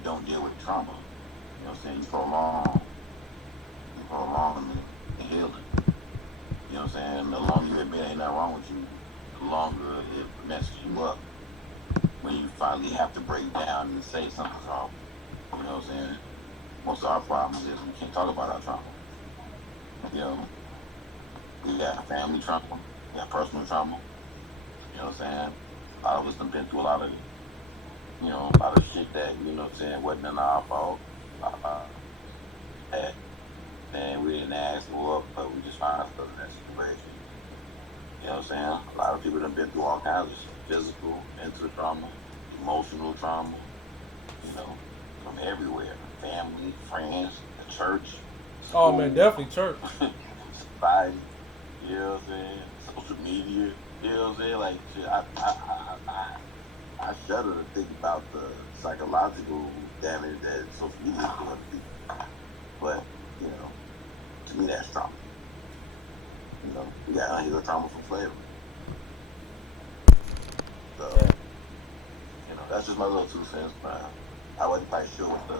you don't deal with trauma. You know what I'm saying? You prolong the healing. You know what I'm saying? The longer you admit ain't nothing wrong with you, the longer it messes you up when you finally have to break down and say something's wrong. You know what I'm saying? Most of our problems is we can't talk about our trauma. You know, we got family trauma, we got personal trauma. You know what I'm saying? A lot of us have been through a lot of, a lot of shit that, wasn't in our fault. That, and we didn't ask for, but we just found ourselves in that situation. You know what I'm saying? A lot of people have been through all kinds of shit. Physical, mental trauma, emotional trauma, you know, from everywhere. Family, friends, the church, Oh man, school, definitely church. society, you know what I'm saying? Social media, you know what I'm saying? Like, shit, I shudder to think about the psychological damage that social media is doing to people. But, you know, to me, that's trauma. You know, we got unhealed trauma from slavery. So, Yeah. that's just my little 2 cents, man. I wasn't quite sure what the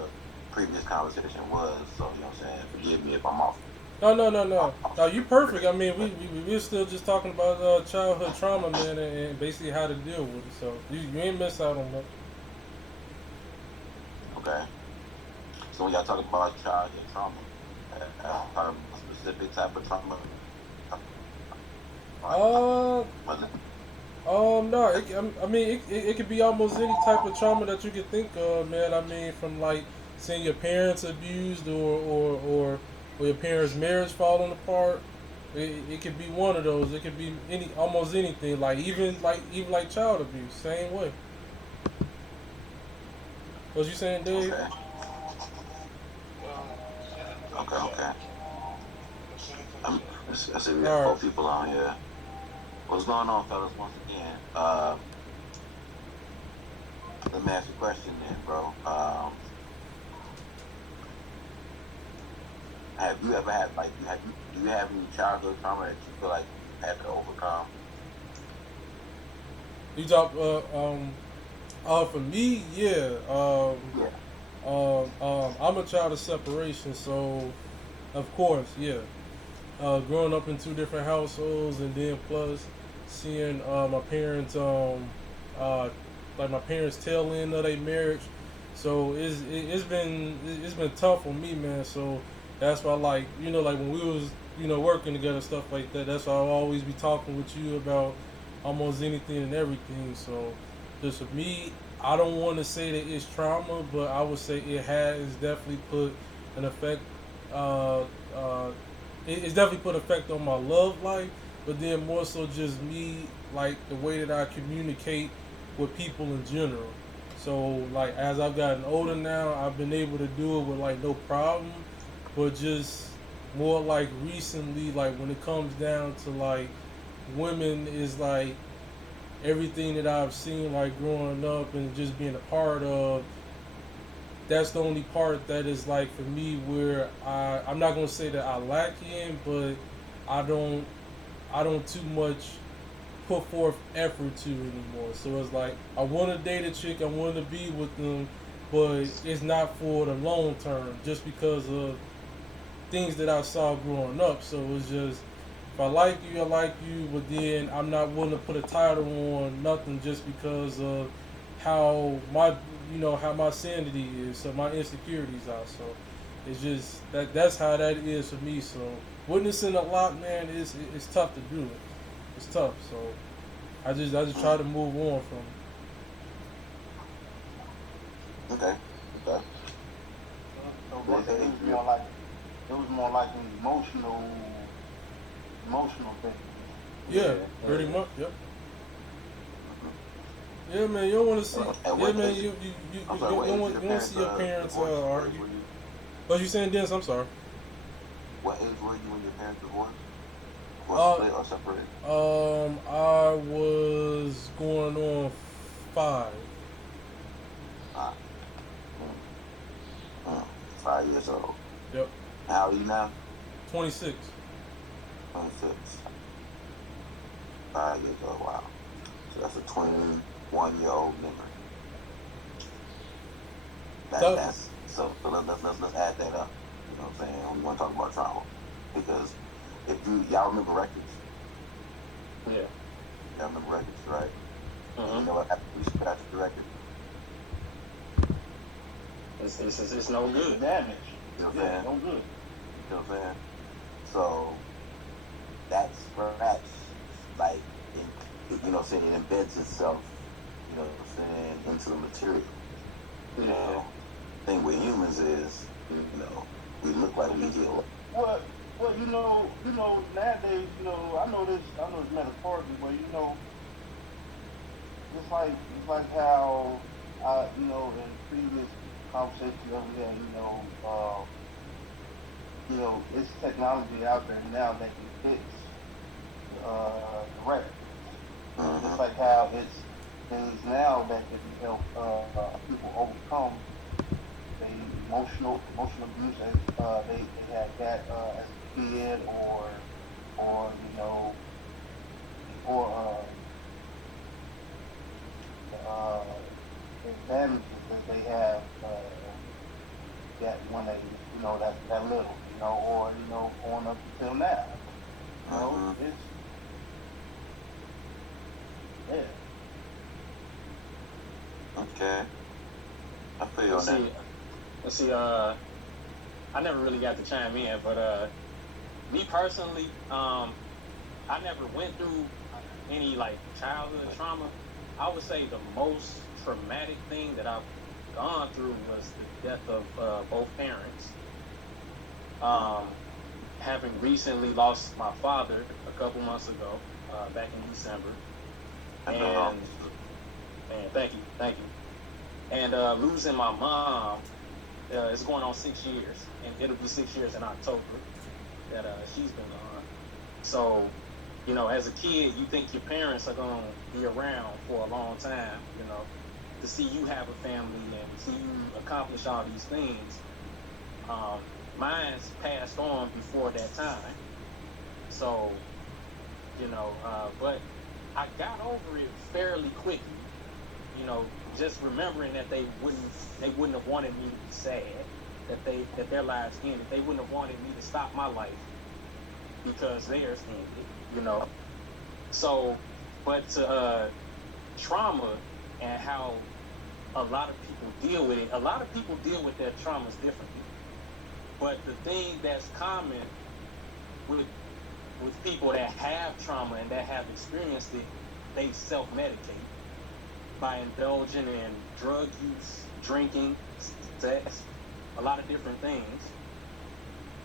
previous conversation was, so, you know what I'm saying? Forgive me if I'm off. No, no, no, no. Off No, you perfect. I mean, but, we're still just talking about childhood trauma, man, and basically how to deal with it. So you ain't miss out on that. okay. So when y'all talk about childhood trauma, talking about a specific type of trauma, like, Uh, was it, no. I mean, it could be almost any type of trauma that you could think of, man. I mean, from like seeing your parents abused, or your parents' marriage falling apart. It could be one of those. It could be almost anything. Even like child abuse. Same way. What you saying, Dave? okay, okay. Let's see, we got All four right. people on here. What's going on, fellas? Once again, let me ask you a question then, bro. Have you ever had like do you have any childhood trauma that you feel like you had to overcome? You talk. For me, yeah. Yeah. I'm a child of separation, so of course, yeah. Growing up in two different households, and then plus seeing my parents, uh, like my parents' tail end of their marriage. So it's been tough on me, man. So that's why, like, like when we was working together, stuff like that. That's why I'll always be talking with you about almost anything and everything. So just for me, I don't want to say that it's trauma, but I would say it has definitely put an effect. Uh, uh, it's definitely put effect on my love life, but then more so just me, like the way that I communicate with people in general. So like as I've gotten older now, I've been able to do it with like no problem, but just more like recently, like when it comes down to like women is like everything that I've seen like growing up and just being a part of, that's the only part that is like for me where I'm not gonna say that I lack in, but I don't I don't too much put forth effort to anymore. So it's like I want to date a chick, I want to be with them, but it's not for the long term, just because of things that I saw growing up. So it's just if I like you, I like you, but then I'm not willing to put a title on nothing just because of how how my sanity is, so my insecurities are. So it's just that's how that is for me. So witnessing a lot, man, it's tough to do it. It's tough. So I just try Mm, to move on from okay. Okay. So Go basically, ahead, it was Adrian. more like an emotional thing. it. Yeah, Yeah. pretty Yeah. much. Yep. Mm-hmm. Yeah, man. You don't want to see. At Yeah, what man. age? I'm sorry. You What don't age did want your you don't want to parents see your parents divorce? What age argue. were you? What you saying, Dennis? I'm sorry. What age were you when your parents divorced or Uh, split or separated? I was going on 5. Ah, mm, mm. 5 years old. Yep. How old are you now? 26. 26. 5 years old. Wow. So that's a 21-year-old memory. Tough. That's so let's add that up. You know what I'm saying? We want to talk about trauma because if y'all remember records, Yeah. y'all remember records, right? Mm-hmm. You know what happened? We scratched the record. It's no good. Damage. You know what I'm saying? No good. You know what I'm saying? So that scratch, like, you know what I'm saying, it embeds itself, you know what I'm saying, into the material. You know, the thing with humans is, you know, we look like we heal. Well, you know, nowadays, you know, I know this metaphorically, but you know, it's like how, you know, in previous conversations that we had, you know, it's technology out there now that can fix the record. Just like how it's things now that can help people overcome the emotional abuse as they had that as a kid or you know or the damages that they have that when they you know that little you know or you know going up until now you know it's yeah. Okay. I feel on that. Let's see, I never really got to chime in, but me personally, I never went through any like childhood trauma. I would say the most traumatic thing that I've gone through was the death of both parents. Having recently lost my father a couple months ago, back in December. And thank you. And losing my mom, it's going on 6 years, and it'll be 6 years in October that she's been gone. So, you know, as a kid, you think your parents are going to be around for a long time, you know, to see you have a family and see you accomplish all these things. Mine's passed on before that time. So, you know, but I got over it fairly quickly. You know, just remembering that they wouldn't have wanted me to be sad, that their lives ended. They wouldn't have wanted me to stop my life because theirs ended. You know, so but trauma and how a lot of people deal with it. A lot of people deal with their traumas differently. But the thing that's common with people that have trauma and that have experienced it, they self-medicate by indulging in drug use, drinking, sex, a lot of different things.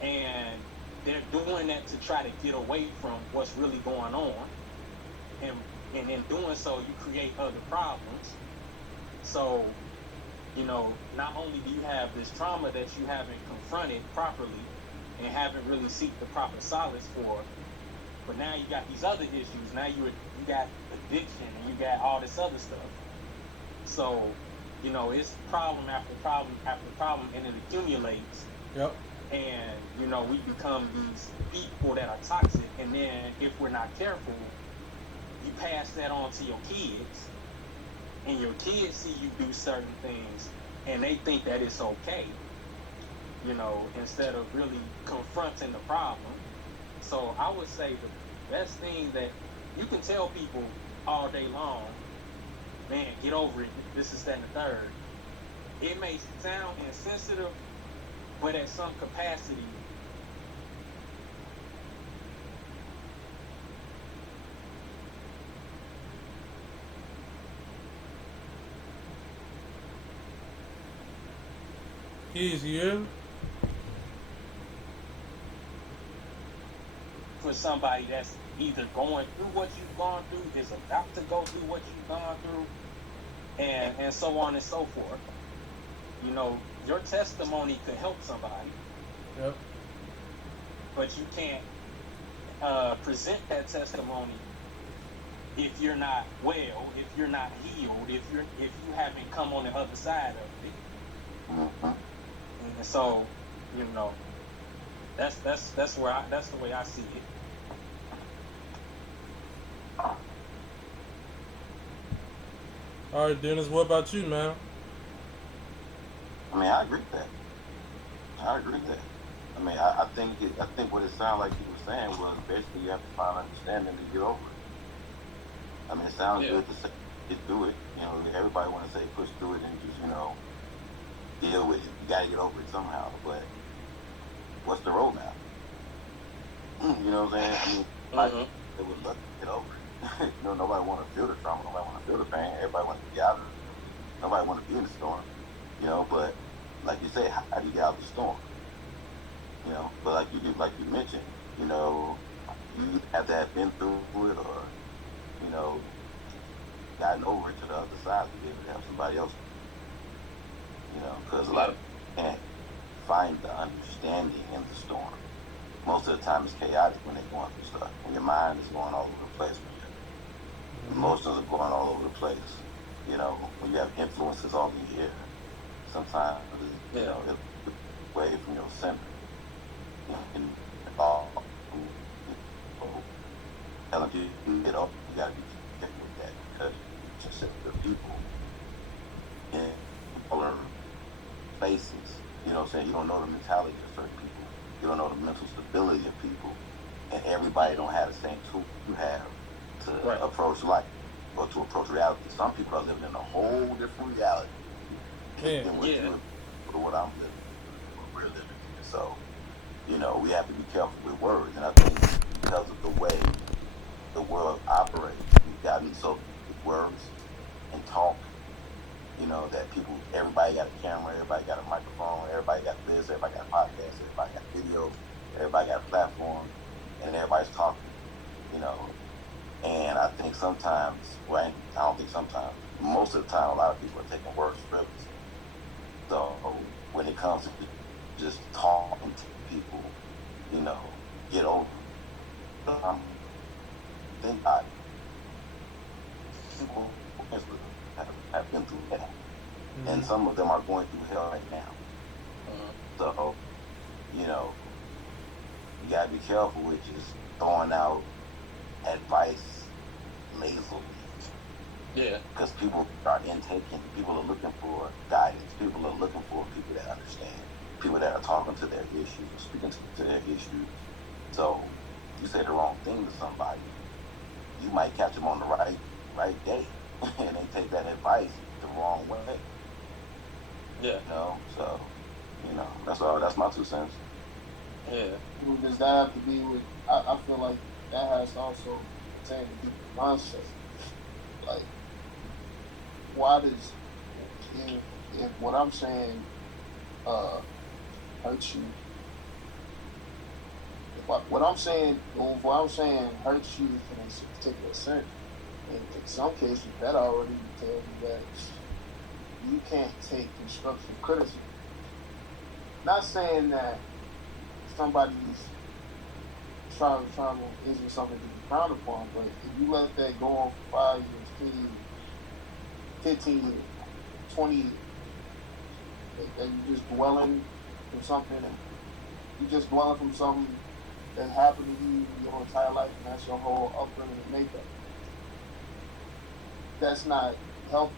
And they're doing that to try to get away from what's really going on. And in doing so, you create other problems. So, you know, not only do you have this trauma that you haven't confronted properly and haven't really seeked the proper solace for, but now you got these other issues. Now you got addiction and you got all this other stuff. So, you know, it's problem after problem after problem, and it accumulates. Yep. And, you know, we become these people that are toxic. And then if we're not careful, you pass that on to your kids. And your kids see you do certain things and they think that it's okay, you know, instead of really confronting the problem. So I would say the best thing that you can tell people all day long, man, get over it, this is that and the third. It may sound insensitive, but at some capacity, Easier. for somebody that's either going through what you've gone through, is about to go through what you've gone through, and so on and so forth. You know, your testimony could help somebody. Yep. But you can't present that testimony if you're not well, if you're not healed, if you haven't come on the other side of it. Mm-hmm. And so, you know, that's the way I see it. All right, Dennis. What about you, man? I mean, I agree with that. I agree with that. I mean, I think what it sounded like he was saying was basically you have to find understanding to get over it. I mean, it sounds good to say get through it. You know, everybody want to say push through it and just deal with it. You got to get over it somehow. But what's the roadmap? You know what I'm saying? I mean, it would love to get over it. Nobody want to feel the trauma. Nobody want to feel the pain. Everybody wants to get out of it. Nobody want to be in the storm. But like you say, how do you get out of the storm? But like you mentioned, you have to have been through it or, gotten over it to the other side to be able to help somebody else. Because a lot of people can't find the understanding in the storm. Most of the time it's chaotic when they're going through stuff. When your mind is going all over the place, when your emotions are going all over the place. When you have influences all in your ear, sometimes, it'll get away from your center. And all telling you to get up, you gotta be careful with that because it's just the people in other places. You know what I'm saying? You don't know the mentality of certain people. You don't know the mental stability of people. And everybody don't have the same tool you have to approach life or to approach reality. Some people are living in a whole different reality than what I'm living, what we're living in. So, we have to be careful with words. And I think because of the way the world operates, we've gotten so with words and talk, that everybody got a camera, everybody got a microphone, everybody got this, everybody got a podcast, everybody got video, everybody got a platform, and everybody's talking, And I think sometimes, I don't think sometimes, most of the time, a lot of people are taking words frivolously. So when it comes to just talking to people, get over it. Think about it. People have been through hell. And some of them are going through hell right now. So, you got to be careful with just throwing out advice lazily. Yeah. Because people are intaking, people are looking for guidance, people are looking for people that understand, people that are talking to their issues, speaking to their issues. So, you say the wrong thing to somebody, you might catch them on the right day, and they take that advice the wrong way. Yeah. So, that's all. That's my 2 cents. Yeah. Does that have to be with? I feel like that has to also pertain to people's mindset. Like, why does if what I'm saying hurts you? What I'm saying hurts you in a particular sense, and in some cases that already tells you that you can't take constructive criticism. Not saying that somebody's trying isn't something to be proud upon, but if you let that go on for 5 years, 10 years, 15 years, 20 years, and you just dwelling from something, that happened to you your entire life, and that's your whole upbringing and makeup. That's not healthy.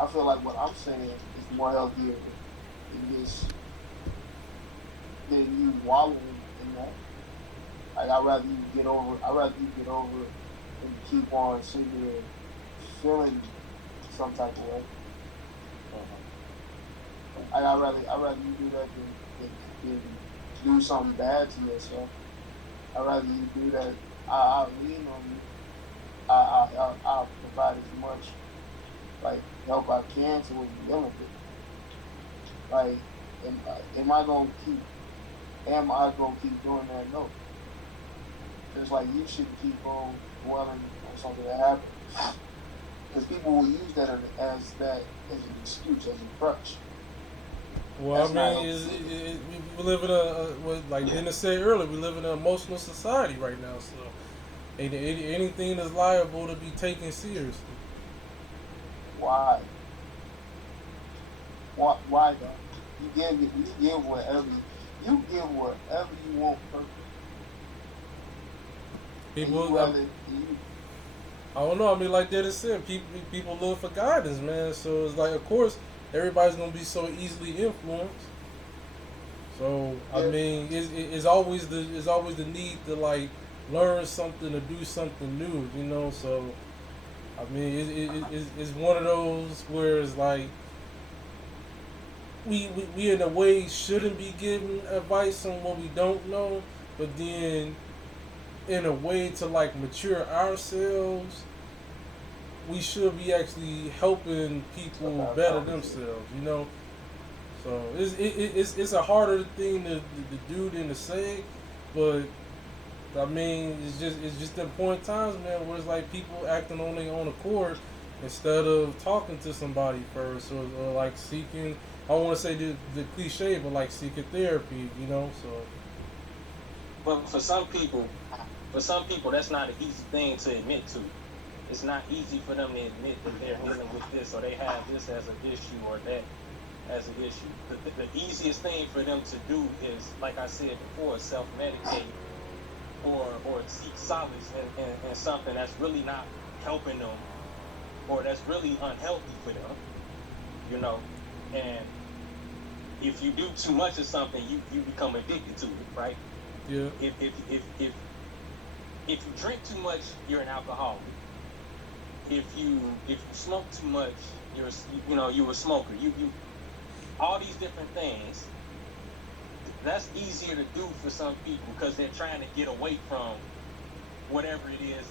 I feel like what I'm saying is more healthier than you wallowing in that. Like I'd rather you get over it and keep on sitting there feeling some type of way. I'd rather you do that than do something bad to yourself. I'd rather you do that. I'll lean on you. I'll provide as much help I can to what you're dealing with. Like, am I gonna keep doing that? No. Just like you shouldn't keep on dwelling on something that happened, because people will use that as an excuse, as a crutch. Well, we live in like Dennis said earlier, we live in an emotional society right now, so anything is liable to be taken seriously. Why? Why though? You give whatever you want. People, I don't know. I mean, like Dennis said, people look for guidance, man. So it's like, of course, everybody's gonna be so easily influenced. So I Yeah. mean, it's always the need to like learn something or do something new, you know. So I mean, it's one of those where it's like we in a way shouldn't be giving advice on what we don't know, but then in a way to like mature ourselves, we should be actually helping people better themselves, you know. So it's a harder thing to do than to say, but I mean it's just the point in times, man, where it's like people acting on their own accord instead of talking to somebody first or like seeking. I don't want to say the cliche, but like seeking therapy, you know. So But for some people, that's not an easy thing to admit to. It's not easy for them to admit that they're dealing with this or they have this as an issue or that as an issue. The easiest thing for them to do is, like I said before, self-medicate or seek solace in something that's really not helping them or that's really unhealthy for them, you know. And if you do too much of something, you become addicted to it, right? yeah, If you drink too much, you're an alcoholic. If you smoke too much, you're a smoker. You all these different things. That's easier to do for some people because they're trying to get away from whatever it is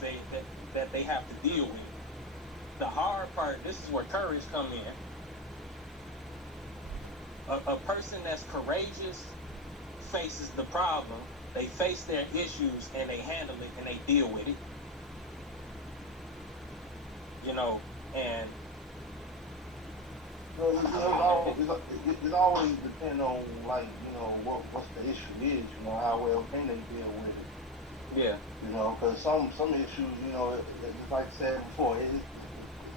that they have to deal with. The hard part, this is where courage come in. A person that's courageous faces the problem, they face their issues and they handle it and they deal with it. You know, and Well, it always depends on, like, what's the issue is, how well can they deal with it, yeah, because some issues, just like I said before, it's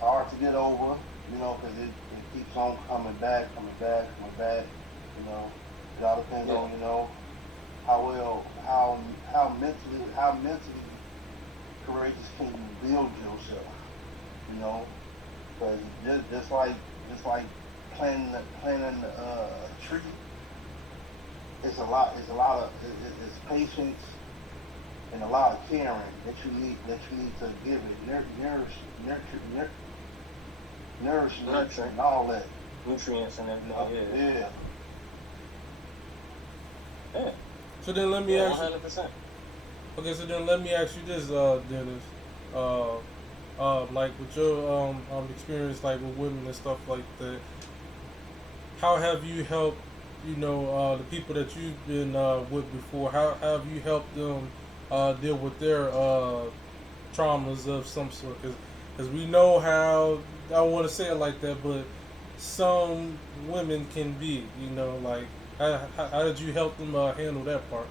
hard to get over, because it keeps on coming back, it all depends yeah, on, how mentally courageous can you build yourself, you know, because just like planting a tree. It's patience and a lot of caring that you need to give it, nourishment nurturing, and all that. nutrients and everything. Yeah. Yeah, so then let me yeah, ask you. 100%. Okay, so then let me ask you this, Dennis. Like with your experience, like with women and stuff like that, how have you helped, the people that you've been with before? How have you helped them deal with their traumas of some sort? Because we know how, I don't want to say it like that, but some women can be, like how did you help them handle that part?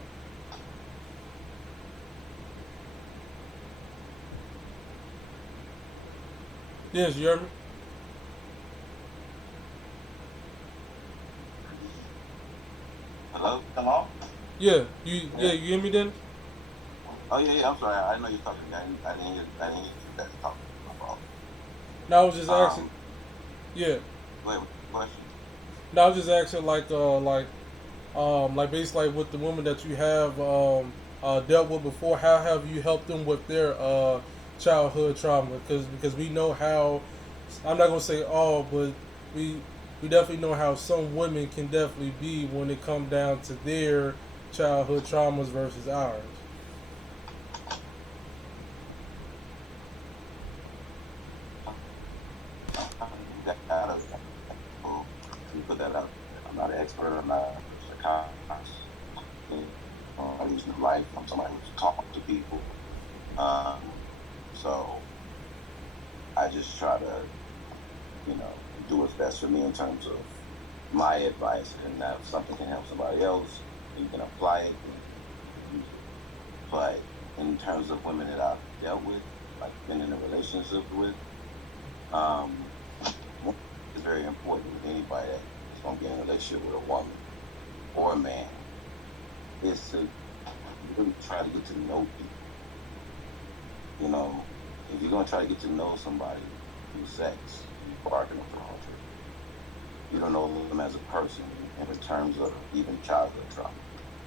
Yes, you heard me? Hello? Hello? You hear me, Dennis? Oh, yeah, I'm sorry. I know you're talking. I didn't hear you guys talking. My fault. No, I was just asking. Um, Yeah, wait, question? no, I was just asking like basically like with the women that you have dealt with before. How have you helped them with their childhood trauma? Because we know how. I'm not gonna say all, but we we definitely know how some women can definitely be when it come down to their childhood traumas versus ours. You gotta you put that out there. I'm not an expert. I'm not a psychologist. I'm using life from somebody who's talked to people. Um, so I just try to, you know, do what's best for me in terms of my advice, and that if something can help somebody else, you can apply it and use it. But in terms of women that I've dealt with, like been in a relationship with, um, it's very important with anybody that's going to be in a relationship with a woman or a man is to really try to get to know people. You know, if you're going to try to get to know somebody through sex, you're barking up the wrong tree. don't know them as a person in terms of even childhood trauma.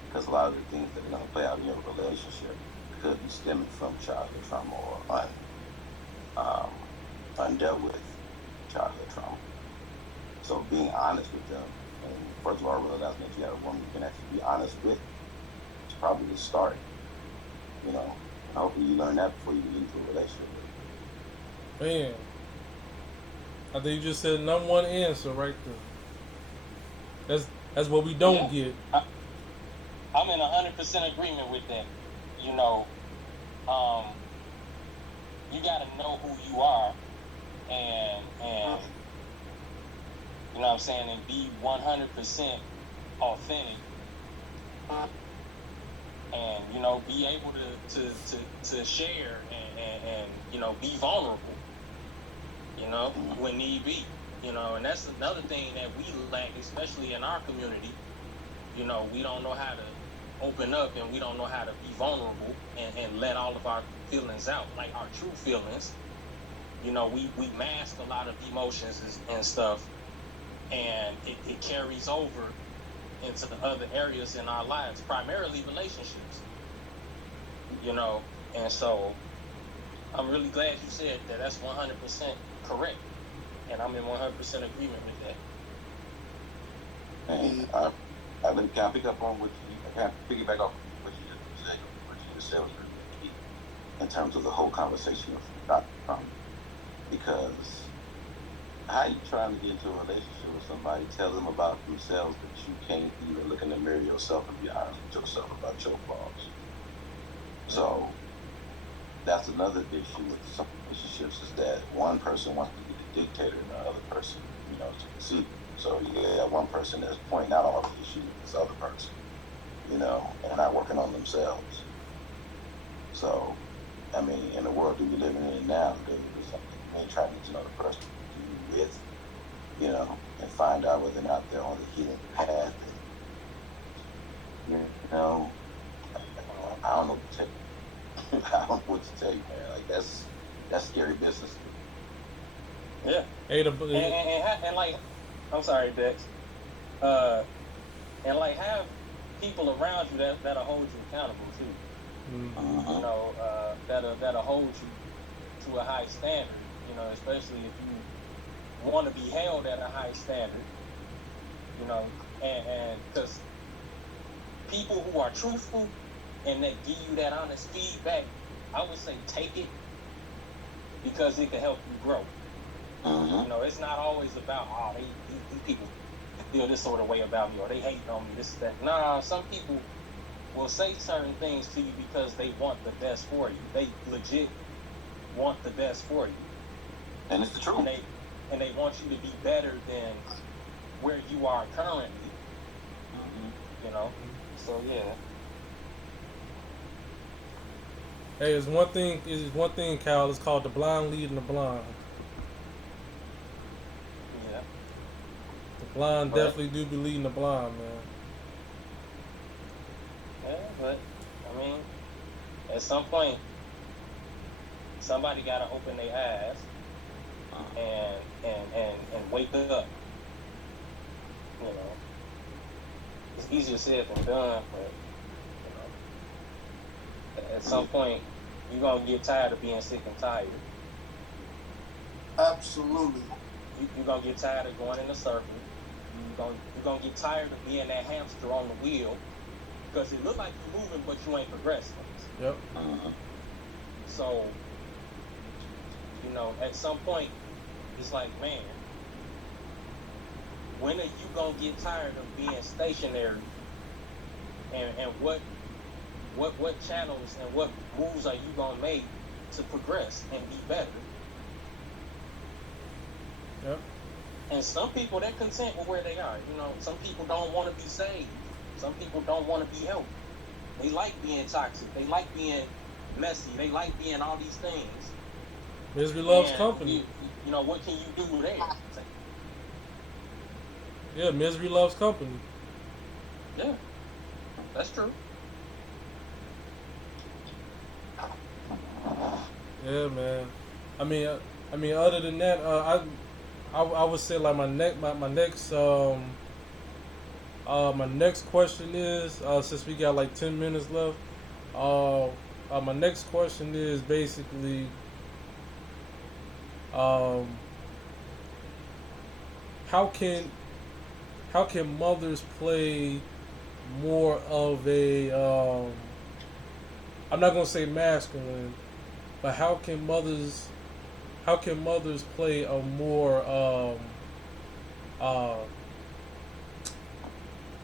Because a lot of the things that are going to play out in your relationship could be stemming from childhood trauma or undealt with childhood trauma. So being honest with them, and first of all, realizing that you have a woman you can actually be honest with, is probably the start. You know, and hopefully you learn that before you get into a relationship. Man, I think you just said number one answer right there. That's what we don't get. I'm in 100% agreement with that. You know, you got to know who you are, and you know what I'm saying, and be 100% authentic, and you know, be able to share and you know, be vulnerable. You know, when need be. You know, and that's another thing that we lack, especially in our community. You know, we don't know how to open up, and we don't know how to be vulnerable and let all of our feelings out, like our true feelings. You know, we mask a lot of emotions and stuff, and it carries over into the other areas in our lives, primarily relationships. You know, and so I'm really glad you said that. That's 100% correct, and I'm in 100% agreement with that. And I really can't pick up on what I can't piggyback off what you just said. What you just said was really key in terms of the whole conversation of Dr. Trump. Because how you trying to get into a relationship with somebody, tell them about themselves, but you can't even look in the mirror yourself and be honest with yourself about your flaws. So that's another issue with some relationships, is that one person wants to be the dictator and the other person, you know, to concede. So you got one person that's pointing out all the issues with this other person, you know, and not working on themselves. So, I mean, in the world that we're living in now, there's something you ain't trying to get to know the person you with, you know, and find out whether or not they're on the healing path. And, you know, I don't know what to tell you. I don't know what to tell you, man. Like, that's scary business. Yeah. And like, I'm sorry, Dex. And like, have people around you that'll hold you accountable too. Mm-hmm. You know, that'll hold you to a high standard. You know, especially if you want to be held at a high standard. You know, and because people who are truthful and that give you that honest feedback, I would say take it, because it can help you grow. You know, it's not always about, these people feel this sort of way about me, or they hate on me, this, that. Nah, some people will say certain things to you because they want the best for you. They legit want the best for you. And it's the truth. And they want you to be better than where you are currently. You know? So, yeah. Hey, there's one thing, Cal. It's called the blind leading the blind. Yeah. The blind definitely do be leading the blind, man. Yeah, but I mean, at some point, somebody gotta open their eyes and wake up. You know, it's easier said than done, but you know, at some point, you're gonna get tired of being sick and tired. Absolutely. You're gonna get tired of going in a circle. You're gonna get tired of being that hamster on the wheel, because it looks like you're moving, but you ain't progressing. Yep. So, you know, at some point, it's like, man, when are you gonna get tired of being stationary? And what channels and what moves are you gonna make to progress and be better? Yep. And some people, they're content with where they are. You know, some people don't want to be saved. Some people don't want to be helped. They like being toxic. They like being messy. They like being all these things. Misery loves company. You know, what can you do there? Yeah, misery loves company. Yeah, that's true. Yeah, man. I mean, other than that, I would say like my next question is since we got like 10 minutes left. My next question is basically um, how can mothers play more of a I'm not gonna say masculine, but how can mothers play a more uh,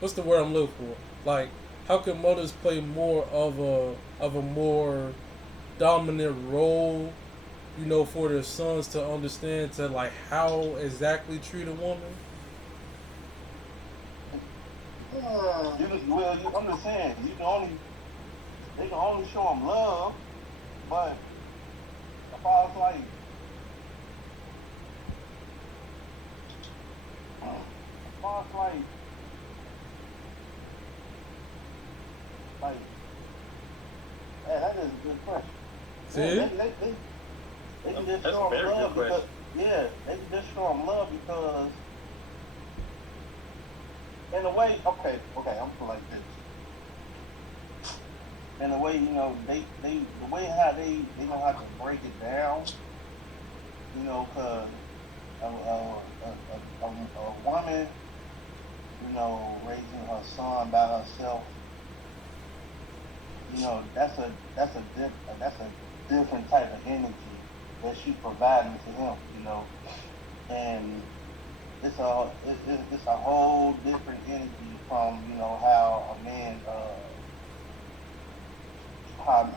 what's the word I'm looking for? Like, how can mothers play more of a more dominant role, you know, for their sons to understand to like how exactly treat a woman? I'm just saying, they can only show them love, but as far as like, like, yeah, that is a good question. See? Yeah, they can just That's a show them very good love because, question. yeah, they can just show them love because, in a way, okay, I'm put like this. In a way, the way how they know how to break it down, because a woman, raising her son by herself, that's a different type of energy that she's providing to him, and it's a whole different energy from how a man how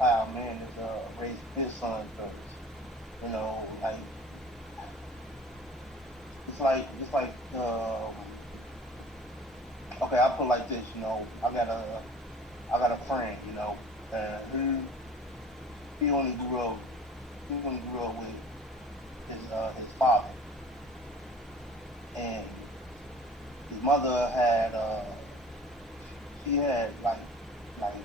a man is raising his son, because like it's like okay, I put it like this, I got a friend, he only grew up with his father, and his mother had she had like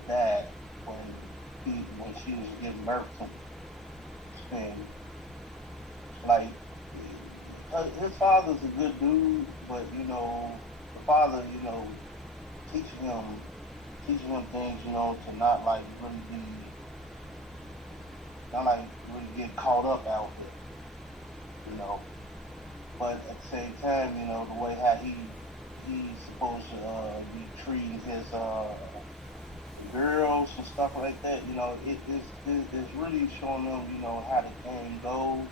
dad when she was giving birth to him, and like his father's a good dude, but the father teaching him things, to not like really be not like really get caught up out with, but at the same time, the way how he's supposed to be treating his girls and stuff like that, it's really showing them, how the game goes,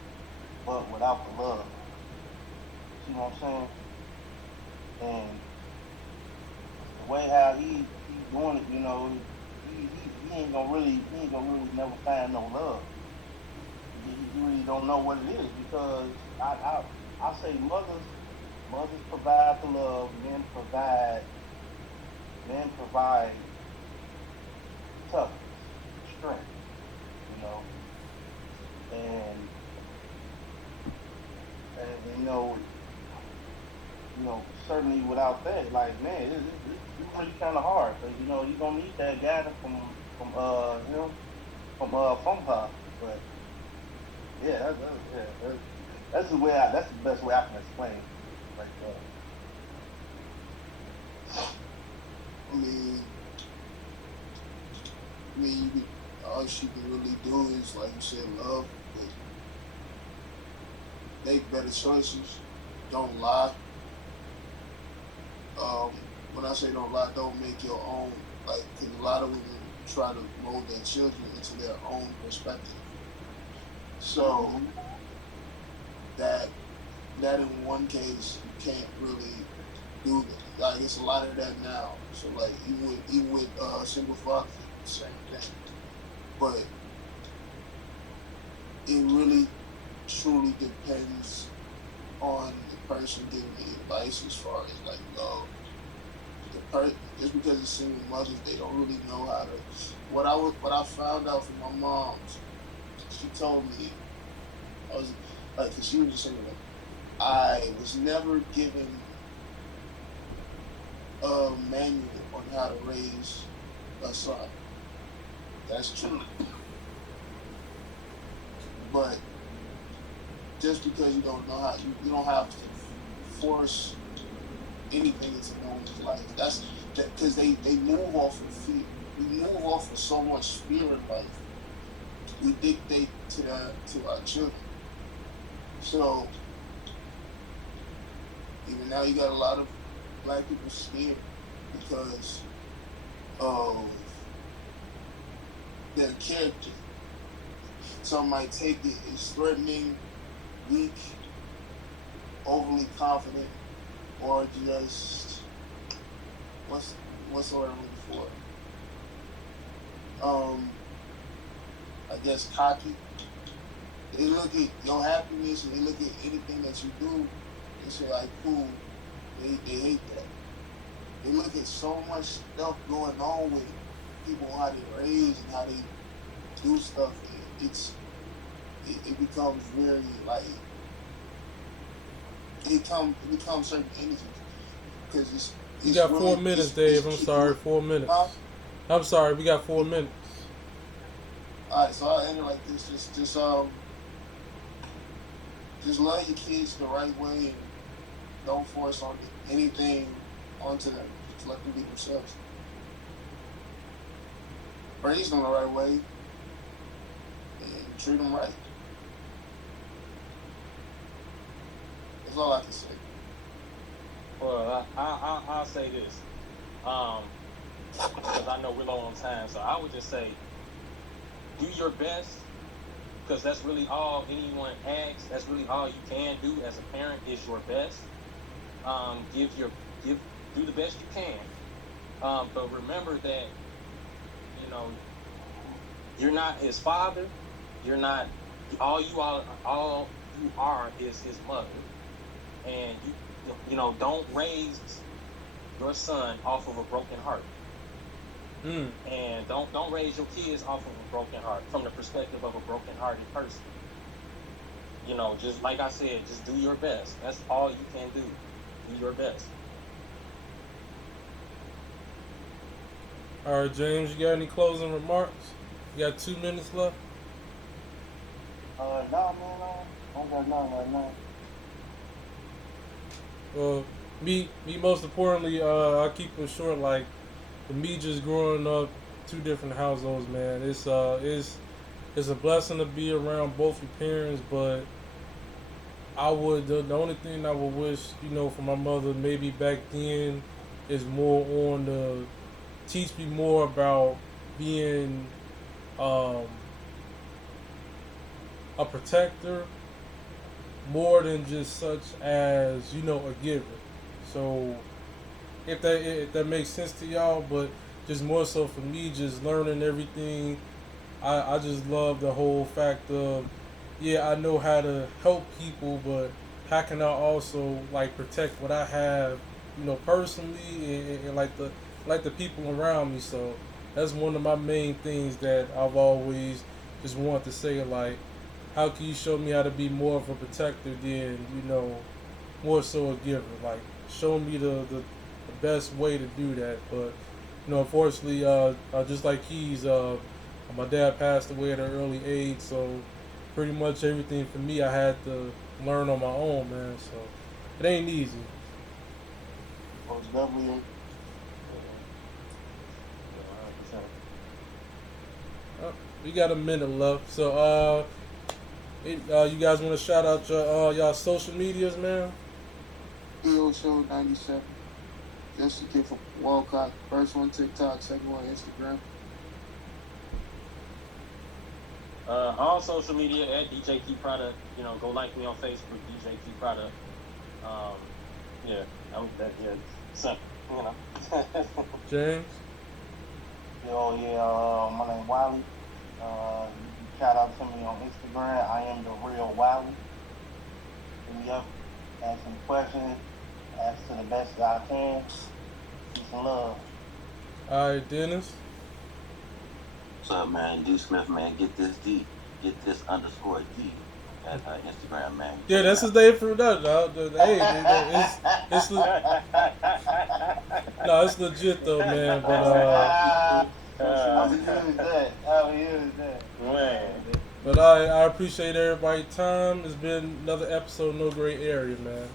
but without the love. See what I'm saying? And the way how he doing it, he ain't gonna really never find no love. You really don't know what it is, because I say mothers provide the love, men provide toughness, strength, you know, and certainly without that, like, man, it's really kind of hard, because you gonna need that guidance him from her, but yeah, that's the best way I can explain it. Like, I mean, all she can really do is, like you said, love, but make better choices. Don't lie. When I say don't lie, don't make your own. Like, 'cause a lot of women try to mold their children into their own perspective. So that in one case you can't really do that. Like, it's a lot of that now. So like even with single fathers, the same thing. But it really truly depends on the person giving the advice, as far as like love. Just because it's single mothers, they don't really know how to. What I found out from my mom, she told me, I was like, 'cause she was just saying, like, I was never given a manual on how to raise a son. That's true. But just because you don't know how, you don't have to force anything into no one's life. That's that because they move off of fear. We move off of so much fear in life. We dictate to our children. So even now, you got a lot of black people scared because of their character. Some might take it as threatening, weak, overly confident, or just what's the word I'm looking for? I guess cocky. They look at your happiness and they look at anything that you do and say like, cool. They hate that. They look at so much stuff going on with people, how they raise and how they do stuff. It becomes very like it becomes certain energies because it's You got really, 4 minutes, Dave. I'm sorry, 4 minutes. Huh? I'm sorry, we got 4 minutes. All right, so I'll end it like this. Just love your kids the right way and don't force on anything onto them. Just let them be themselves. Raise them the right way and treat them right. That's all I can say. Well, I'll say this, because I know we're low on time. So I would just say, do your best, because that's really all anyone asks. That's really all you can do as a parent is your best. Do the best you can. But remember that, you're not his father. You're not all you are is his mother, and don't raise your son off of a broken heart. And don't raise your kids off of a broken heart from the perspective of a broken-hearted person. Just like I said, just do your best. That's all you can do. Do your best. All right, James, you got any closing remarks? You got 2 minutes left. No, man, I don't got nothing right now. Well, me most importantly, I keep it short. Like, for me, just growing up, 2 different households, man. It's a blessing to be around both your parents, but the only thing I would wish, for my mother, maybe back then, is more on the teach me more about being a protector more than just such as a giver. So if that makes sense to y'all, but just more so for me, just learning everything. I just love the whole fact of, I know how to help people, but how can I also like protect what I have, personally, and like the people around me. So that's one of my main things that I've always just wanted to say, like, how can you show me how to be more of a protector than, more so a giver? Like, show me the best way to do that. But, unfortunately, just like Keys, my dad passed away at an early age, so pretty much everything for me I had to learn on my own, man. So it ain't easy. Most definitely. We got a minute left, so you guys want to shout out y'all social medias, man? EO Show 97. Just a kid from Walcott. First one TikTok, second one Instagram. All social media at DJ Key Product. Go like me on Facebook, DJ Key Product. Simple. James? My name Wiley. Shout out to me on Instagram. I am the real Wiley. Hit me up, ask some questions, ask to the best that I can. Peace and love. All right, Dennis. What's up, man? D Smith, man. Get this D. Get this _D at Instagram, man. Yeah, that's his name for that, dog. Hey, it's no, it's legit though, man. But I'll use that. Man. But I appreciate everybody's time. It's been another episode of No Gray Area, man.